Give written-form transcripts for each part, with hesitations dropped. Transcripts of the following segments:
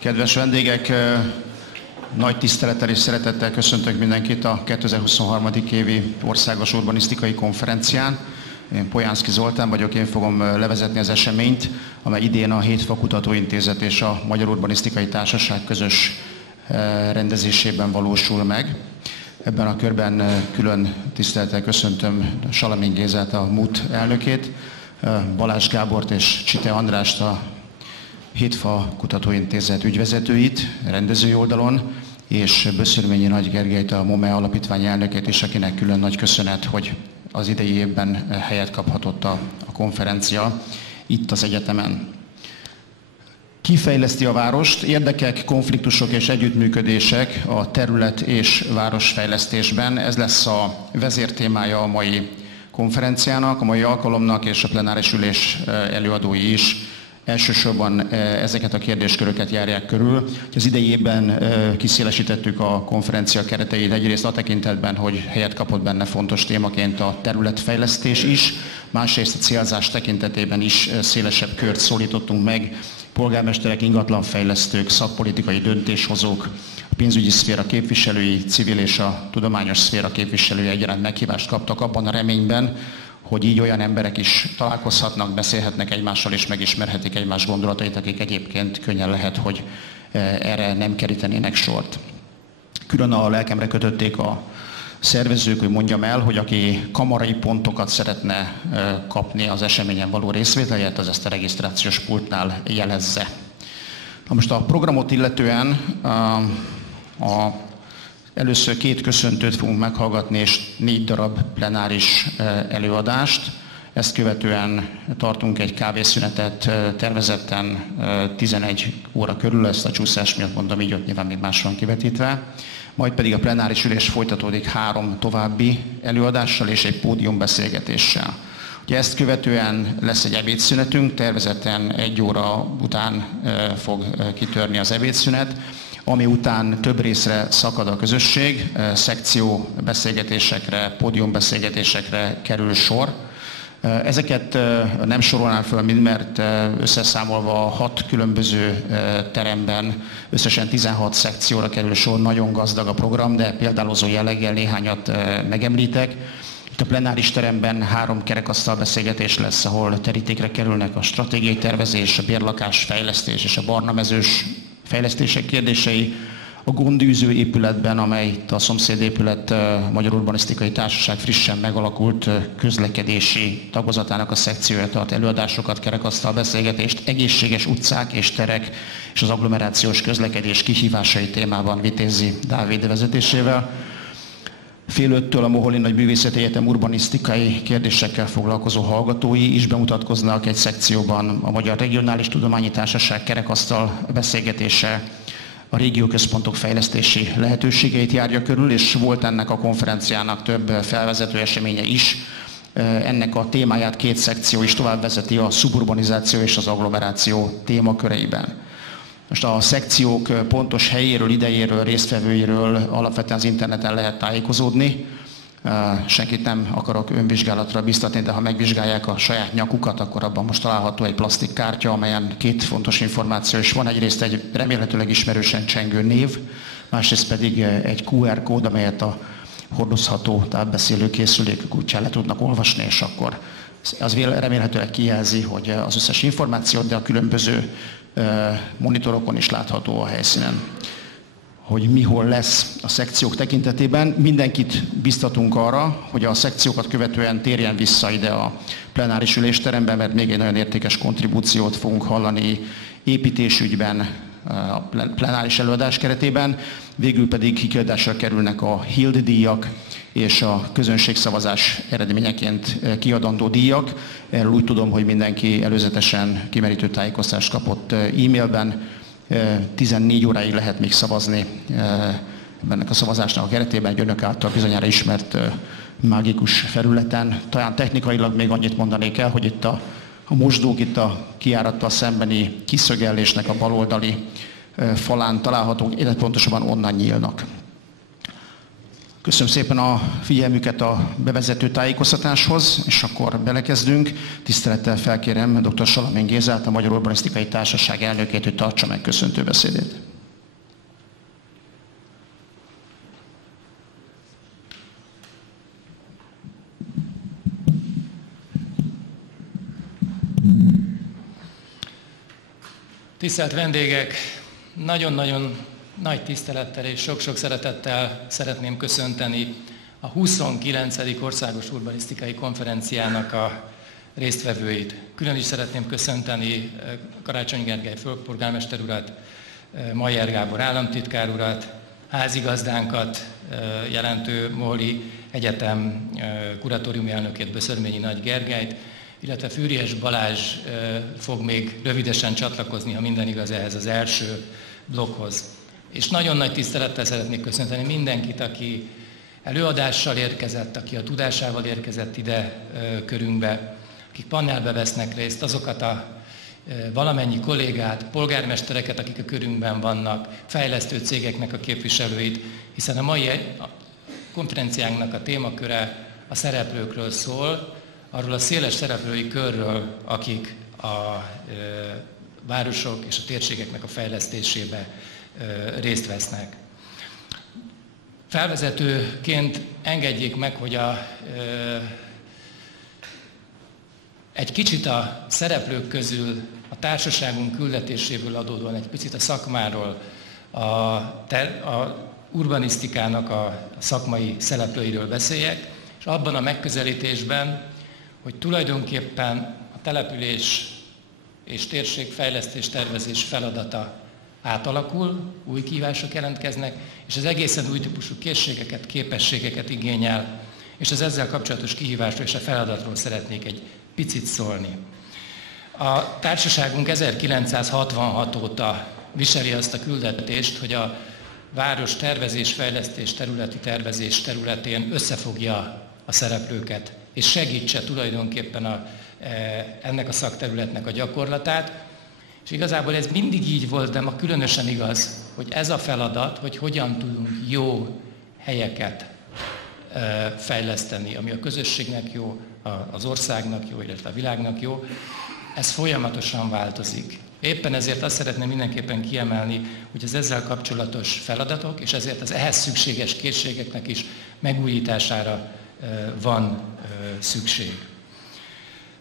Kedves vendégek, nagy tisztelettel és szeretettel köszöntök mindenkit a 2023. évi Országos Urbanisztikai Konferencián. Én Polyánszky Zoltán vagyok, én fogom levezetni az eseményt, amely idén a Hétfa Kutatóintézet és a Magyar Urbanisztikai Társaság közös rendezésében valósul meg. Ebben a körben külön tisztelettel köszöntöm Salamon Gézát, a MUT elnökét, Balázs Gábort és Csite Andrást, a Hétfa Kutatóintézet ügyvezetőit rendezői oldalon, és Böszörményi Nagy Gergelyt, a MOME alapítvány elnökét is, akinek külön nagy köszönet, hogy az idei évben helyet kaphatott a konferencia itt az egyetemen. Ki fejleszti a várost? Érdekek, konfliktusok és együttműködések a terület- és városfejlesztésben. Ez lesz a vezértémája a mai konferenciának, a mai alkalomnak, és a plenáris ülés előadói is elsősorban ezeket a kérdésköröket járják körül. Az idei évben kiszélesítettük a konferencia kereteit egyrészt a tekintetben, hogy helyet kapott benne fontos témaként a területfejlesztés is, másrészt a célzás tekintetében is szélesebb kört szólítottunk meg. Polgármesterek, ingatlanfejlesztők, szakpolitikai döntéshozók, a pénzügyi szféra képviselői, civil és a tudományos szféra képviselői egyaránt meghívást kaptak abban a reményben, hogy így olyan emberek is találkozhatnak, beszélhetnek egymással és megismerhetik egymás gondolatait, akik egyébként könnyen lehet, hogy erre nem kerítenének sort. Külön a lelkemre kötötték a szervezők, hogy mondjam el, hogy aki kamarai pontokat szeretne kapni az eseményen való részvételért, az ezt a regisztrációs pultnál jelezze. Na most a programot illetően először 2 köszöntőt fogunk meghallgatni, és 4 darab plenáris előadást. Ezt követően tartunk egy kávészünetet, tervezetten 11 óra körül, ezt a csúszás miatt mondom így, ott nyilván még más van kivetítve. Majd pedig a plenáris ülés folytatódik 3 további előadással és egy pódiumbeszélgetéssel. Ugye ezt követően lesz egy ebédszünetünk, tervezetten 1 óra után fog kitörni az ebédszünet, ami után több részre szakad a közösség, szekció beszélgetésekre, pódiumbeszélgetésekre kerül sor. Ezeket nem sorolnám föl mind, mert összeszámolva 6 különböző teremben összesen 16 szekcióra kerül sor, nagyon gazdag a program, de példálozó jelleggel néhányat megemlítek. Itt a plenáris teremben 3 kerekasztal beszélgetés lesz, ahol terítékre kerülnek a stratégiai tervezés, a bérlakás fejlesztés és a barnamezős fejlesztések kérdései. A gondűző épületben, amely itt a szomszédépület Magyar Urbanisztikai Társaság frissen megalakult közlekedési tagozatának a szekciója tart előadásokat, kerekasztal beszélgetést, egészséges utcák és terek és az agglomerációs közlekedés kihívásai témában Vitézi Dávid vezetésével. Fél 5-től a Moholin Nagy Művészeti Egyetem urbanisztikai kérdésekkel foglalkozó hallgatói is bemutatkoznak egy szekcióban. A Magyar Regionális Tudományi Társaság kerekasztal beszélgetése a régióközpontok fejlesztési lehetőségeit járja körül, és volt ennek a konferenciának több felvezető eseménye is. Ennek a témáját 2 szekció is tovább vezeti a szuburbanizáció és az agglomeráció témaköreiben. Most a szekciók pontos helyéről, idejéről, résztvevőiről alapvetően az interneten lehet tájékozódni. Senkit nem akarok önvizsgálatra biztatni, de ha megvizsgálják a saját nyakukat, akkor abban most található egy plastikkártya, amelyen 2 fontos információ is van. Egyrészt egy remélhetőleg ismerősen csengő név, másrészt pedig egy QR kód, amelyet a hordozható távbeszélő készülékek útján le tudnak olvasni, és akkor az remélhetőleg kijelzi, hogy az összes információt, de a különböző monitorokon is látható a helyszínen, hogy mi hol lesz a szekciók tekintetében. Mindenkit biztatunk arra, hogy a szekciókat követően térjen vissza ide a plenáris ülésteremben, mert még egy nagyon értékes kontribúciót fogunk hallani építésügyben a plenáris előadás keretében. Végül pedig kikiadásra kerülnek a HILD díjak és a közönségszavazás eredményeként kiadandó díjak. Erről úgy tudom, hogy mindenki előzetesen kimerítő tájékoztatást kapott e-mailben. 14 óráig lehet még szavazni ennek a szavazásnak a keretében, egy önök által bizonyára ismert mágikus felületen. Talán technikailag még annyit mondanék el, hogy itt a mosdók itt a kijárattal szembeni kiszögellésnek a baloldali falán találhatók, illetve pontosabban onnan nyílnak. Köszönöm szépen a figyelmüket a bevezető tájékoztatáshoz, és akkor belekezdünk. Tisztelettel felkérem dr. Salamén Gézát, a Magyar Urbanisztikai Társaság elnökét, hogy tartsa meg köszöntő beszédét. Tisztelt vendégek! Nagyon-nagyon nagy tisztelettel és sok-sok szeretettel szeretném köszönteni a 29. Országos Urbanisztikai Konferenciának a résztvevőit. Külön is szeretném köszönteni Karácsony Gergely főpolgármester urat, Mayer Gábor államtitkár urat, házigazdánkat jelentő Móli Egyetem kuratóriumi elnökét, Böszörményi Nagy Gergelyt, illetve Fűrjes Balázs fog még rövidesen csatlakozni, ha minden igaz, ehhez az első blokkhoz. És nagyon nagy tisztelettel szeretnék köszönteni mindenkit, aki előadással érkezett, aki a tudásával érkezett ide körünkbe, akik panelbe vesznek részt, azokat a valamennyi kollégát, polgármestereket, akik a körünkben vannak, fejlesztő cégeknek a képviselőit, hiszen a mai konferenciánknak a témaköre a szereplőkről szól, arról a széles szereplői körről, akik a városok és a térségeknek a fejlesztésébe részt vesznek. Felvezetőként engedjék meg, hogy egy kicsit a szereplők közül, a társaságunk küldetéséből adódóan egy picit a szakmáról, a urbanisztikának a szakmai szereplőiről beszéljek, és abban a megközelítésben, hogy tulajdonképpen a település és térségfejlesztés tervezés feladata átalakul, új kihívások jelentkeznek, és az egészen új típusú készségeket, képességeket igényel, és az ezzel kapcsolatos kihívásról és a feladatról szeretnék egy picit szólni. A társaságunk 1966 óta viseli azt a küldetést, hogy a város tervezés-fejlesztés, területi tervezés területén összefogja a szereplőket, és segítse tulajdonképpen ennek a szakterületnek a gyakorlatát. És igazából ez mindig így volt, de ma különösen igaz, hogy ez a feladat, hogy hogyan tudunk jó helyeket fejleszteni, ami a közösségnek jó, az országnak jó, illetve a világnak jó, ez folyamatosan változik. Éppen ezért azt szeretném mindenképpen kiemelni, hogy az ezzel kapcsolatos feladatok, és ezért az ehhez szükséges készségeknek is megújítására van szükség.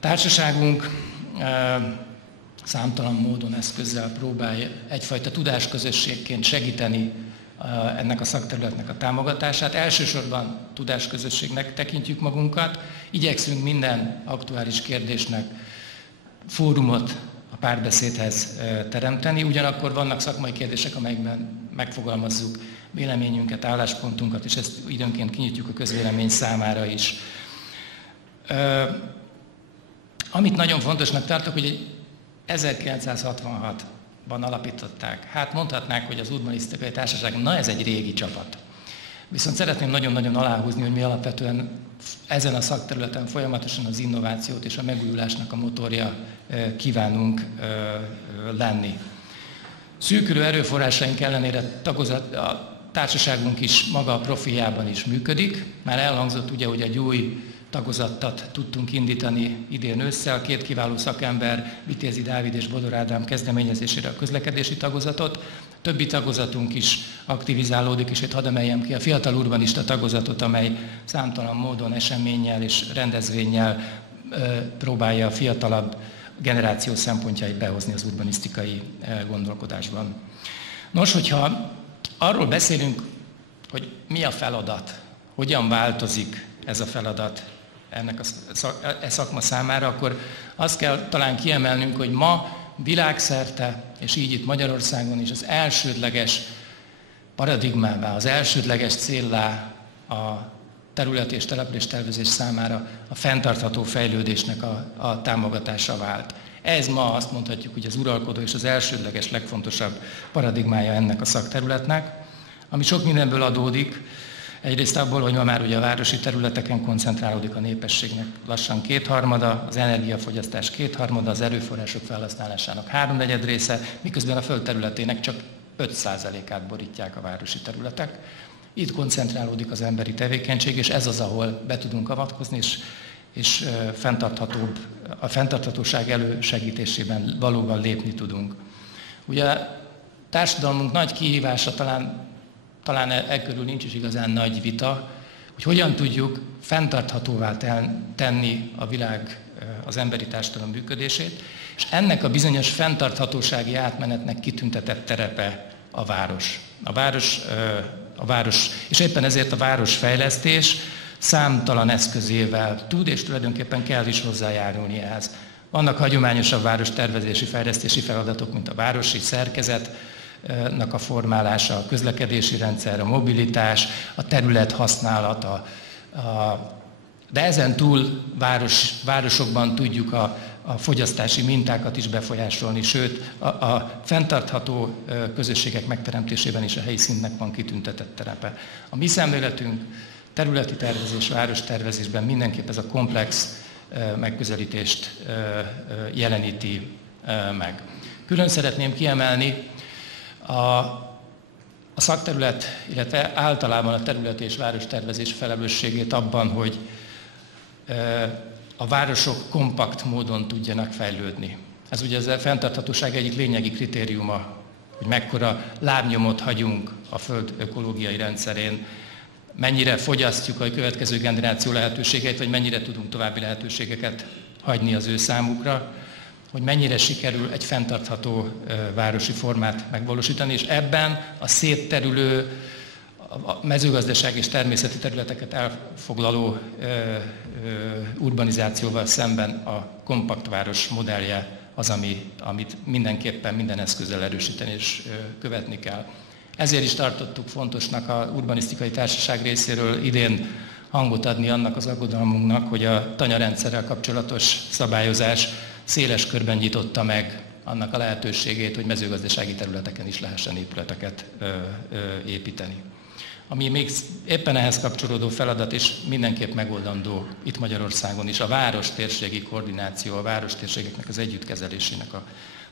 Társaságunk számtalan módon eszközzel próbálja egyfajta tudásközösségként segíteni ennek a szakterületnek a támogatását. Elsősorban tudásközösségnek tekintjük magunkat, igyekszünk minden aktuális kérdésnek fórumot a párbeszédhez teremteni, ugyanakkor vannak szakmai kérdések, amelyekben megfogalmazzuk véleményünket, álláspontunkat, és ezt időnként kinyitjuk a közvélemény számára is. Amit nagyon fontosnak tartok, hogy 1966-ban alapították. Hát mondhatnák, hogy az Urbanisztikai Társaság, na ez egy régi csapat. Viszont szeretném nagyon-nagyon aláhúzni, hogy mi alapvetően ezen a szakterületen folyamatosan az innovációt és a megújulásnak a motorja kívánunk lenni. Szűkülő erőforrásaink ellenére a társaságunk is maga a profiljában is működik. Már elhangzott ugye, hogy egy új tagozattat tudtunk indítani idén ősszel, két kiváló szakember, Vitézi Dávid és Bodor Ádám kezdeményezésére a közlekedési tagozatot. Többi tagozatunk is aktivizálódik, és itt hadd emeljem ki a fiatal urbanista tagozatot, amely számtalan módon, eseménnyel és rendezvénnyel próbálja a fiatalabb generáció szempontjait behozni az urbanisztikai gondolkodásban. Nos, hogyha arról beszélünk, hogy mi a feladat, hogyan változik ez a feladat ennek a szakma számára, akkor azt kell talán kiemelnünk, hogy ma világszerte, és így itt Magyarországon is az elsődleges paradigmává, az elsődleges céllá a terület és településtervezés számára a fenntartható fejlődésnek a támogatása vált. Ez ma azt mondhatjuk, hogy az uralkodó és az elsődleges, legfontosabb paradigmája ennek a szakterületnek, ami sok mindenből adódik. Egyrészt abból, hogy ma már ugye a városi területeken koncentrálódik a népességnek lassan 2/3, az energiafogyasztás 2/3, az erőforrások felhasználásának 3/4 része, miközben a föld területének csak 5%-át borítják a városi területek. Itt koncentrálódik az emberi tevékenység, és ez az, ahol be tudunk avatkozni, és a fenntarthatóság elősegítésében valóban lépni tudunk. Ugye a társadalmunk nagy kihívása, talán körül nincs is igazán nagy vita, hogy hogyan tudjuk fenntarthatóvá tenni a világ, az emberi társadalom működését, és ennek a bizonyos fenntarthatósági átmenetnek kitüntetett terepe a város. A város, és éppen ezért a városfejlesztés számtalan eszközével tud, és tulajdonképpen kell is hozzájárulni ehhez. Vannak hagyományosabb várostervezési, fejlesztési feladatok, mint a városi szerkezetnek a formálása, a közlekedési rendszer, a mobilitás, a terület használata. De ezen túl városokban tudjuk a fogyasztási mintákat is befolyásolni, sőt a fenntartható közösségek megteremtésében is a helyi szintnek van kitüntetett terepe. A mi szemléletünk területi tervezés, várostervezésben mindenképp ez a komplex megközelítést jeleníti meg. Külön szeretném kiemelni a szakterület, illetve általában a területi és várostervezés felelősségét abban, hogy a városok kompakt módon tudjanak fejlődni. Ez ugye a fenntarthatóság egyik lényegi kritériuma, hogy mekkora lábnyomot hagyunk a Föld ökológiai rendszerén, mennyire fogyasztjuk a következő generáció lehetőségeit, vagy mennyire tudunk további lehetőségeket hagyni az ő számukra, hogy mennyire sikerül egy fenntartható városi formát megvalósítani, és ebben a szétterülő, a mezőgazdaság és természeti területeket elfoglaló urbanizációval szemben a kompakt város modellje az, amit mindenképpen minden eszközzel erősíteni és követni kell. Ezért is tartottuk fontosnak az urbanisztikai társaság részéről idén hangot adni annak az aggodalmunknak, hogy a tanyarendszerrel kapcsolatos szabályozás széles körben nyitotta meg annak a lehetőségét, hogy mezőgazdasági területeken is lehessen épületeket építeni. Ami még éppen ehhez kapcsolódó feladat, és mindenképp megoldandó itt Magyarországon is, a várostérségi koordináció, a várostérségeknek az együttkezelésének a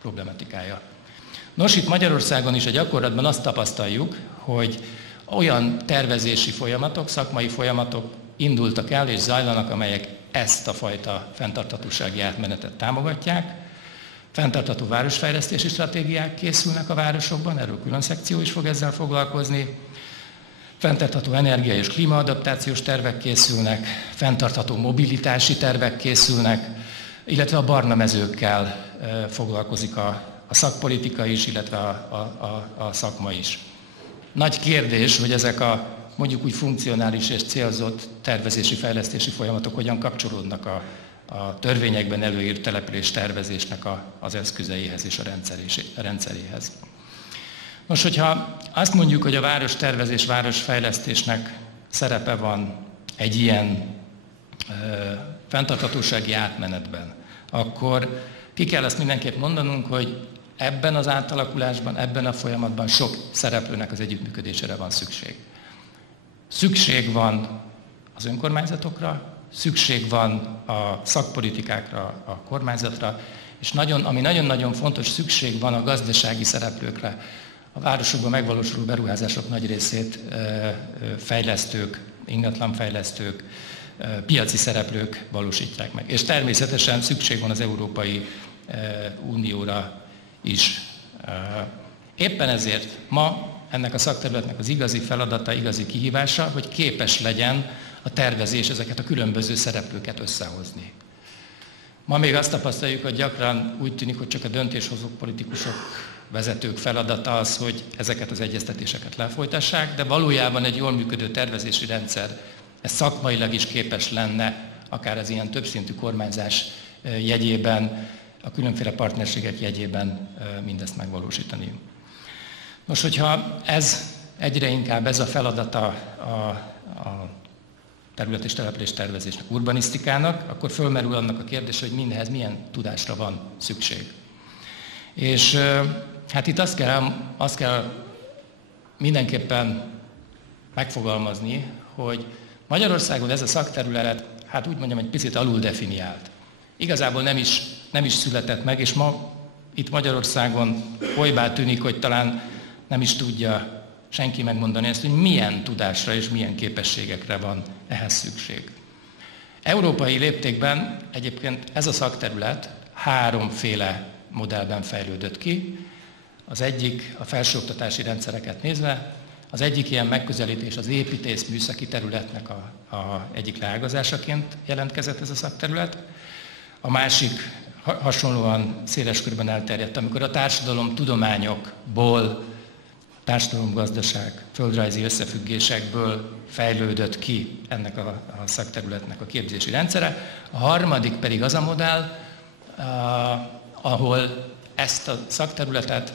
problematikája. Nos, itt Magyarországon is a gyakorlatban azt tapasztaljuk, hogy olyan tervezési folyamatok, szakmai folyamatok indultak el és zajlanak, amelyek ezt a fajta fenntarthatósági átmenetet támogatják. Fenntartható városfejlesztési stratégiák készülnek a városokban, erről külön szekció is fog ezzel foglalkozni. Fenntartható energia- és klímaadaptációs tervek készülnek, fenntartható mobilitási tervek készülnek, illetve a barna mezőkkel foglalkozik a szakpolitika is, illetve a szakma is. Nagy kérdés, hogy ezek a mondjuk úgy funkcionális és célzott tervezési, fejlesztési folyamatok hogyan kapcsolódnak a törvényekben előírt település tervezésnek az eszközeihez és a rendszeréhez. Most, hogyha azt mondjuk, hogy a várostervezés, városfejlesztésnek szerepe van egy ilyen fenntarthatósági átmenetben, akkor ki kell azt mindenképp mondanunk, hogy ebben az átalakulásban, ebben a folyamatban sok szereplőnek az együttműködésére van szükség. Szükség van az önkormányzatokra, szükség van a szakpolitikákra, a kormányzatra, és ami nagyon-nagyon fontos, szükség van a gazdasági szereplőkre. A városokban megvalósuló beruházások nagy részét fejlesztők, ingatlanfejlesztők, piaci szereplők valósítják meg. És természetesen szükség van az Európai Unióra is. Éppen ezért ma ennek a szakterületnek az igazi feladata, igazi kihívása, hogy képes legyen a tervezés ezeket a különböző szereplőket összehozni. Ma még azt tapasztaljuk, hogy gyakran úgy tűnik, hogy csak a döntéshozók, politikusok, vezetők feladata az, hogy ezeket az egyeztetéseket lefolytassák, de valójában egy jól működő tervezési rendszer ez szakmailag is képes lenne, akár az ilyen többszintű kormányzás jegyében, a különféle partnerségek jegyében mindezt megvalósítani. Nos, hogyha egyre inkább ez a feladata a terület- és település tervezésnek, urbanisztikának, akkor fölmerül annak a kérdés, hogy mindehez milyen tudásra van szükség. És hát itt azt kell mindenképpen megfogalmazni, hogy Magyarországon ez a szakterület, hát úgy mondjam, egy picit alul definiált. Igazából nem is született meg, és ma itt Magyarországon olybá tűnik, hogy talán nem is tudja senki megmondani ezt, hogy milyen tudásra és milyen képességekre van ehhez szükség. Európai léptékben egyébként ez a szakterület háromféle modellben fejlődött ki. Az egyik a felsőoktatási rendszereket nézve, az egyik ilyen megközelítés az építész-műszaki területnek egyik leágazásaként jelentkezett ez a szakterület. A másik hasonlóan széles körben elterjedt, amikor a társadalomtudományokból, társadalomgazdaság, földrajzi összefüggésekből fejlődött ki ennek a szakterületnek a képzési rendszere. A harmadik pedig az a modell, ahol ezt a szakterületet,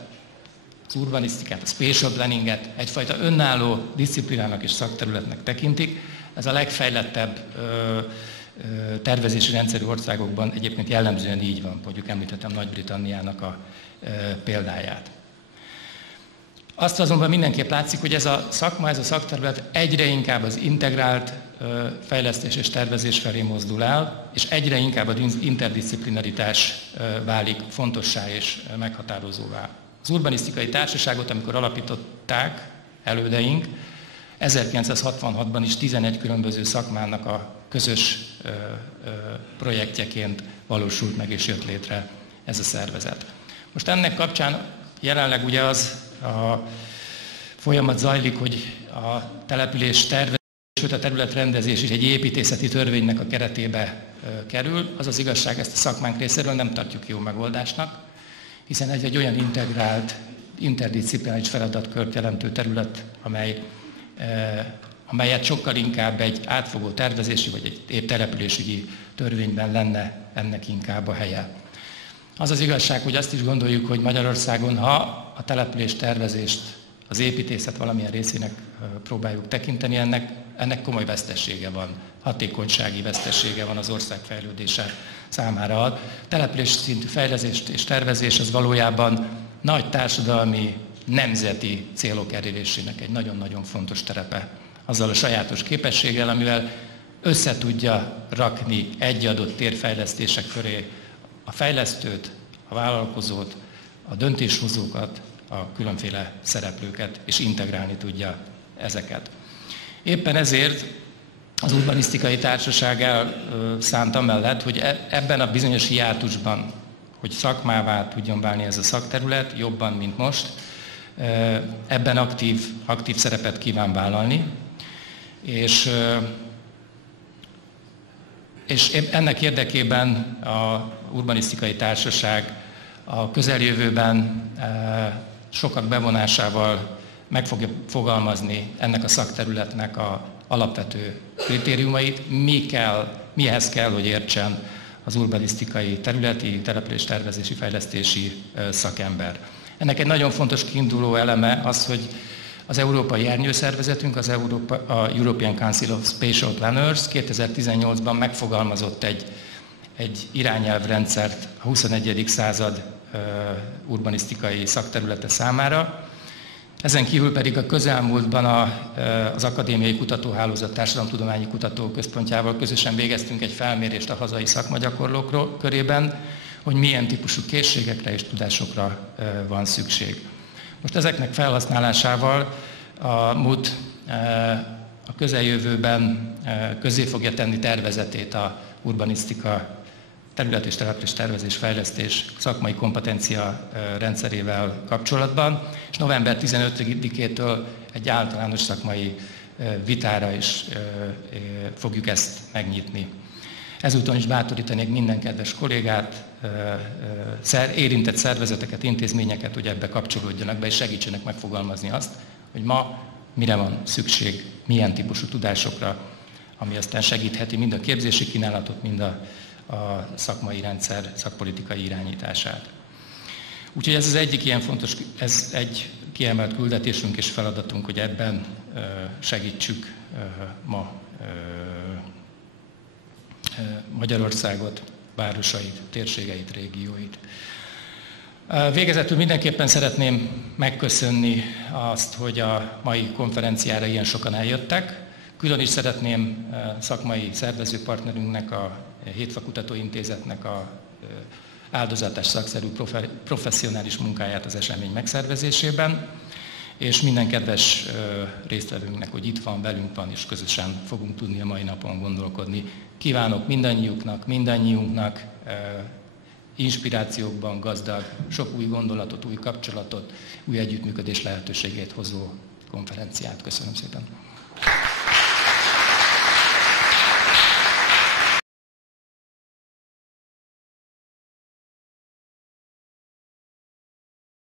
az urbanisztikát, a spatial planninget egyfajta önálló diszciplinának és szakterületnek tekintik. Ez a legfejlettebb tervezési rendszerű országokban egyébként jellemzően így van, mondjuk említettem Nagy-Britanniának a példáját. Azt azonban mindenképp látszik, hogy ez a szakma, ez a szakterület egyre inkább az integrált fejlesztés és tervezés felé mozdul el, és egyre inkább az interdisziplinaritás válik fontossá és meghatározóvá. Az urbanisztikai társaságot, amikor alapították elődeink, 1966-ban is 11 különböző szakmának a közös projektjeként valósult meg és jött létre ez a szervezet. Most ennek kapcsán jelenleg ugye az a folyamat zajlik, hogy a település tervezés, sőt a területrendezés is egy építészeti törvénynek a keretébe kerül. Az az igazság, ezt a szakmánk részéről nem tartjuk jó megoldásnak, hiszen ez egy olyan integrált, interdisziplináris feladatkört jelentő terület, amelyet sokkal inkább egy átfogó tervezési vagy egy épp településügyi törvényben lenne ennek inkább a helye. Az az igazság, hogy azt is gondoljuk, hogy Magyarországon, ha a település tervezést, az építészet valamilyen részének próbáljuk tekinteni, ennek komoly vesztesége van, hatékonysági vesztesége van az ország fejlődése számára. A település szintű fejlesztés és tervezés az valójában nagy társadalmi, nemzeti célok elérésének egy nagyon-nagyon fontos terepe. Azzal a sajátos képességgel, amivel össze tudja rakni egy adott térfejlesztések köré a fejlesztőt, a vállalkozót, a döntéshozókat, a különféle szereplőket, és integrálni tudja ezeket. Éppen ezért az urbanisztikai társaság elszánt amellett, hogy ebben a bizonyos hiátusban, hogy szakmává tudjon válni ez a szakterület, jobban, mint most, ebben aktív szerepet kíván vállalni, és ennek érdekében a urbanisztikai társaság a közeljövőben sokak bevonásával meg fogja fogalmazni ennek a szakterületnek az alapvető kritériumait, mihez kell, hogy értsen az urbanisztikai területi, településtervezési, fejlesztési szakember. Ennek egy nagyon fontos kiinduló eleme az, hogy az európai ernyőszervezetünk, a European Council of Spatial Planners 2018-ban megfogalmazott egy irányelvrendszert a 21. század urbanisztikai szakterülete számára. Ezen kívül pedig a közelmúltban az Akadémiai Kutatóhálózat Társadalomtudományi Kutatóközpontjával közösen végeztünk egy felmérést a hazai szakmagyakorlók körében, hogy milyen típusú készségekre és tudásokra van szükség. Most ezeknek felhasználásával a MUT a közeljövőben közzé fogja tenni tervezetét a urbanisztika terület és település tervezés fejlesztés szakmai kompetencia rendszerével kapcsolatban, és november 15-től egy általános szakmai vitára is fogjuk ezt megnyitni. Ezúton is bátorítanék minden kedves kollégát, érintett szervezeteket, intézményeket, hogy ebbe kapcsolódjanak be, és segítsenek megfogalmazni azt, hogy ma mire van szükség, milyen típusú tudásokra, ami aztán segítheti mind a képzési kínálatot, mind a szakmai rendszer, szakpolitikai irányítását. Úgyhogy ez az egyik ilyen fontos, ez egy kiemelt küldetésünk és feladatunk, hogy ebben segítsük ma Magyarországot, városait, térségeit, régióit. Végezetül mindenképpen szeretném megköszönni azt, hogy a mai konferenciára ilyen sokan eljöttek. Külön is szeretném szakmai szervezőpartnerünknek, a Hétfa Kutatóintézetnek a áldozatos szakszerű professzionális munkáját az esemény megszervezésében, és minden kedves résztvevőnknek, hogy itt van, velünk van, és közösen fogunk tudni a mai napon gondolkodni. Kívánok mindannyiunknak inspirációkban gazdag, sok új gondolatot, új kapcsolatot, új együttműködés lehetőségét hozó konferenciát. Köszönöm szépen!